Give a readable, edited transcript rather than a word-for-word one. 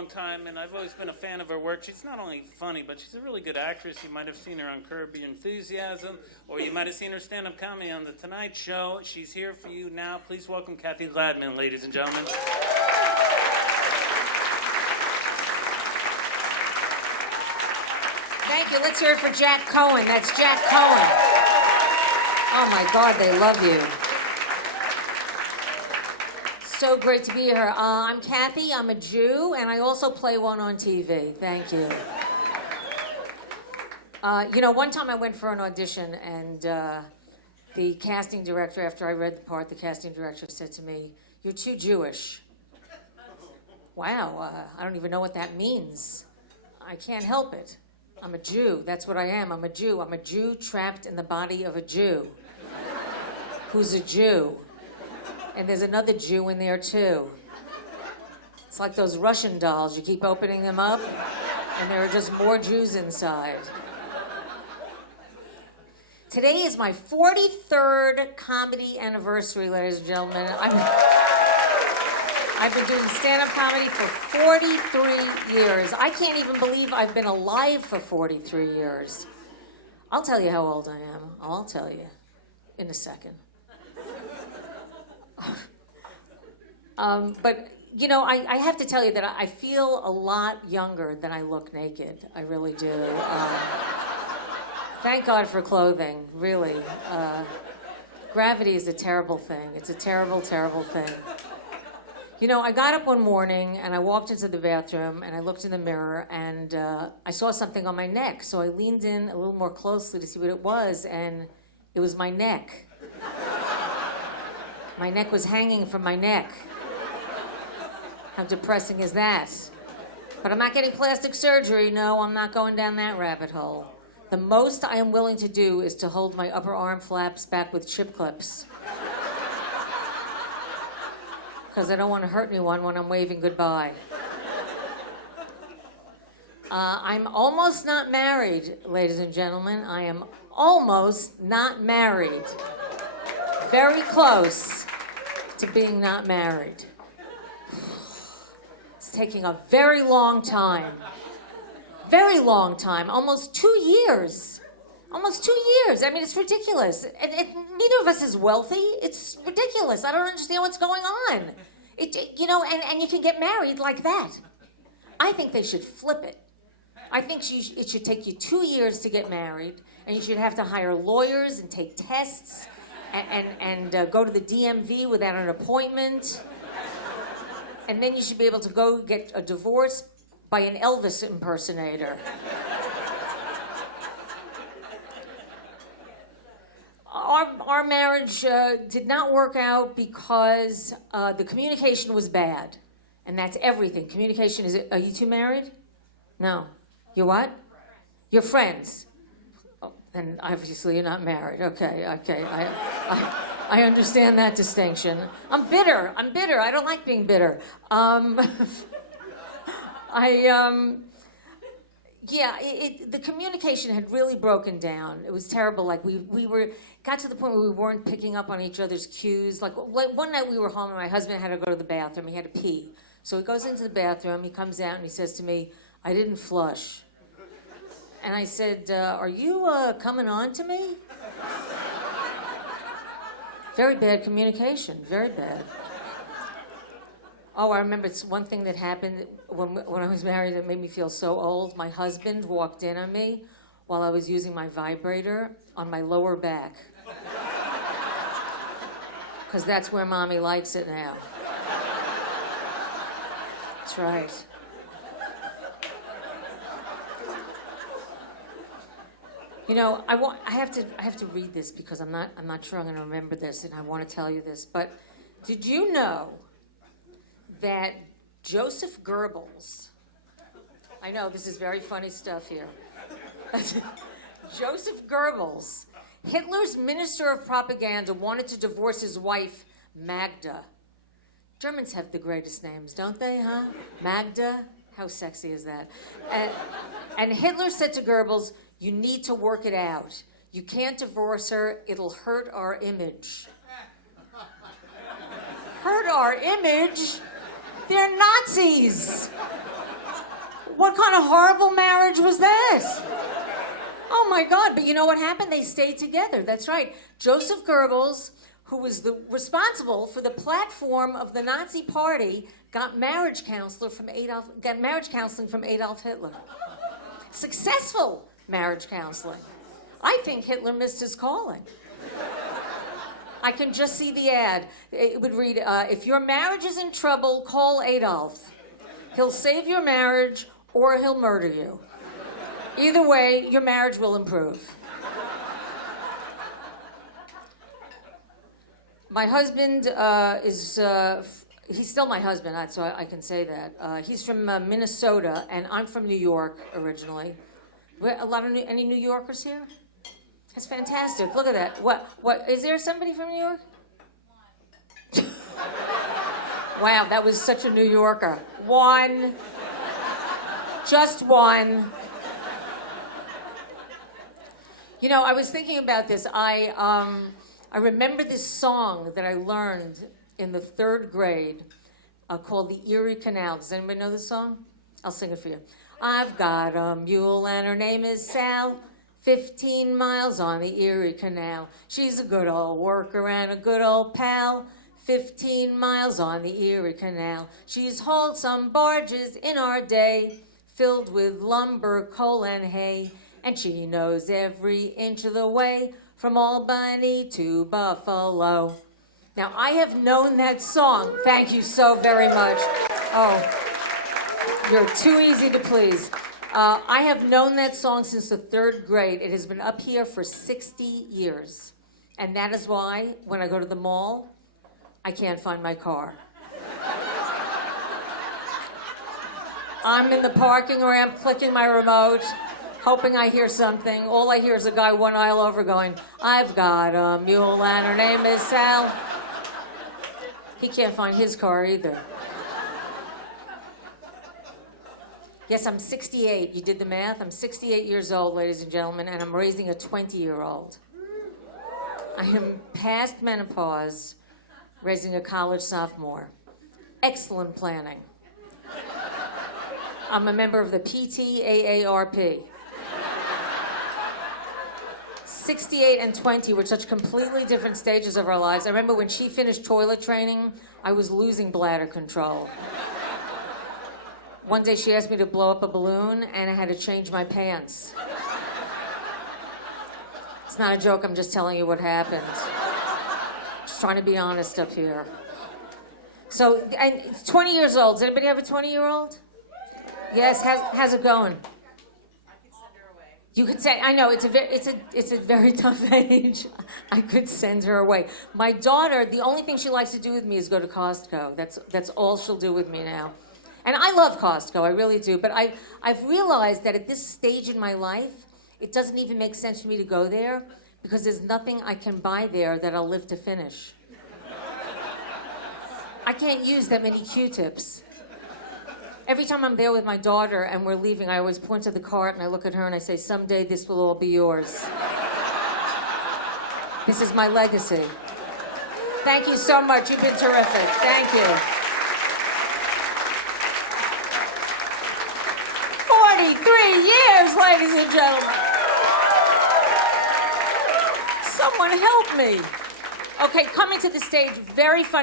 long time, and I've always been a fan of her work. She's not only funny, but she's a really good actress. You might have seen her on Curb Your Enthusiasm, or you might have seen her stand-up comedy on The Tonight Show. She's here for you now. Please welcome Kathy Ladman, ladies and gentlemen. Thank you. Let's hear it for Jack Cohen. That's Jack Cohen. Oh, my God, they love you. So great to be here. I'm Kathy. I'm a Jew, and I also play one on TV. Thank you. One time I went for an audition, and the casting director, after I read the part, the casting director said to me, "You're too Jewish." Wow, I don't even know what that means. I can't help it. I'm a Jew. That's what I am. I'm a Jew. I'm a Jew trapped in the body of a Jew who's a Jew. And there's another Jew in there, too. It's like those Russian dolls. You keep opening them up, and there are just more Jews inside. Today is my 43rd comedy anniversary, ladies and gentlemen. I've been doing stand-up comedy for 43 years. I can't even believe I've been alive for 43 years. I'll tell you how old I am. I'll tell you in a second. I have to tell you that I feel a lot younger than I look naked. I really do. Thank God for clothing, really. Gravity is a terrible thing. It's a terrible, terrible thing. I got up one morning and I walked into the bathroom and I looked in the mirror and I saw something on my neck. So I leaned in a little more closely to see what it was, and it was my neck. My neck was hanging from my neck. How depressing is that? But I'm not getting plastic surgery. No, I'm not going down that rabbit hole. The most I am willing to do is to hold my upper arm flaps back with chip clips. Because I don't want to hurt anyone when I'm waving goodbye. I'm almost not married, ladies and gentlemen. I am almost not married. Very close to being not married. It's taking a very long time. Very long time. Almost 2 years. Almost 2 years. I mean, it's ridiculous. And neither of us is wealthy. It's ridiculous. I don't understand what's going on. And you can get married like that. I think they should flip it. I think it should take you 2 years to get married, and you should have to hire lawyers and take tests and go to the DMV without an appointment. And then you should be able to go get a divorce by an Elvis impersonator. Our marriage did not work out because the communication was bad. And that's everything. Communication is... Are you two married? No. You what? You're friends. Oh, then obviously you're not married. Okay. I understand that distinction. I'm bitter. I don't like being bitter. The communication had really broken down. It was terrible. Like we got to the point where we weren't picking up on each other's cues. Like one night we were home and my husband had to go to the bathroom. He had to pee. So he goes into the bathroom, he comes out and he says to me, "I didn't flush." And I said, "Are you coming on to me?" Very bad communication, very bad. Oh, I remember it's one thing that happened when I was married that made me feel so old. My husband walked in on me while I was using my vibrator on my lower back. Because that's where mommy likes it now. That's right. I have to read this because I'm not sure I'm going to remember this, and I want to tell you this. But did you know that Joseph Goebbels, I know this is very funny stuff here. Joseph Goebbels, Hitler's minister of propaganda, wanted to divorce his wife, Magda. Germans have the greatest names, don't they, huh? Magda? How sexy is that? And Hitler said to Goebbels, "You need to work it out. You can't divorce her. It'll hurt our image." Hurt our image? They're Nazis. what kind of horrible marriage was this? Oh my God, but you know what happened? They stayed together, that's right. Joseph Goebbels, who was responsible for the platform of the Nazi Party, got marriage counseling from Adolf Hitler. Successful marriage counseling. I think Hitler missed his calling. I can just see the ad. It would read, if your marriage is in trouble, call Adolf. He'll save your marriage or he'll murder you. Either way, your marriage will improve. My husband he's still my husband, so I can say that. He's from Minnesota, and I'm from New York originally. Any New Yorkers here? That's fantastic. Look at that. What, is there somebody from New York? Wow, that was such a New Yorker. One. Just one. You know, I was thinking about this. I remember this song that I learned in the 3rd grade called the Eerie Canal. Does anybody know this song? I'll sing it for you. I've got a mule and her name is Sal, 15 miles on the Eerie Canal. She's a good old worker and a good old pal, 15 miles on the Eerie Canal. She's hauled some barges in our day, filled with lumber, coal, and hay. And she knows every inch of the way from Albany to Buffalo. Now, I have known that song. Thank you so very much. Oh, you're too easy to please. I have known that song since the 3rd grade. It has been up here for 60 years. And that is why, when I go to the mall, I can't find my car. I'm in the parking ramp, clicking my remote, hoping I hear something. All I hear is a guy one aisle over going, I've got a mule and her name is Sal. He can't find his car either. Yes, I'm 68. You did the math? I'm 68 years old, ladies and gentlemen, and I'm raising a 20-year-old. I am past menopause, raising a college sophomore. Excellent planning. I'm a member of the PTAARP. 68 and 20 were such completely different stages of our lives. I remember when she finished toilet training, I was losing bladder control. One day she asked me to blow up a balloon, and I had to change my pants. It's not a joke, I'm just telling you what happened. Just trying to be honest up here. So, and 20 years old. Does anybody have a 20-year-old? Yes, how's it going? You could say, I know, it's a very tough age. I could send her away. My daughter, the only thing she likes to do with me is go to Costco. That's all she'll do with me now. And I love Costco, I really do. But I've realized that at this stage in my life, it doesn't even make sense for me to go there because there's nothing I can buy there that I'll live to finish. I can't use that many Q-tips. Every time I'm there with my daughter and we're leaving, I always point to the cart and I look at her and I say, someday this will all be yours. This is my legacy. Thank you so much. You've been terrific. Thank you. 43 years, ladies and gentlemen. Someone help me. Okay, coming to the stage, very funny.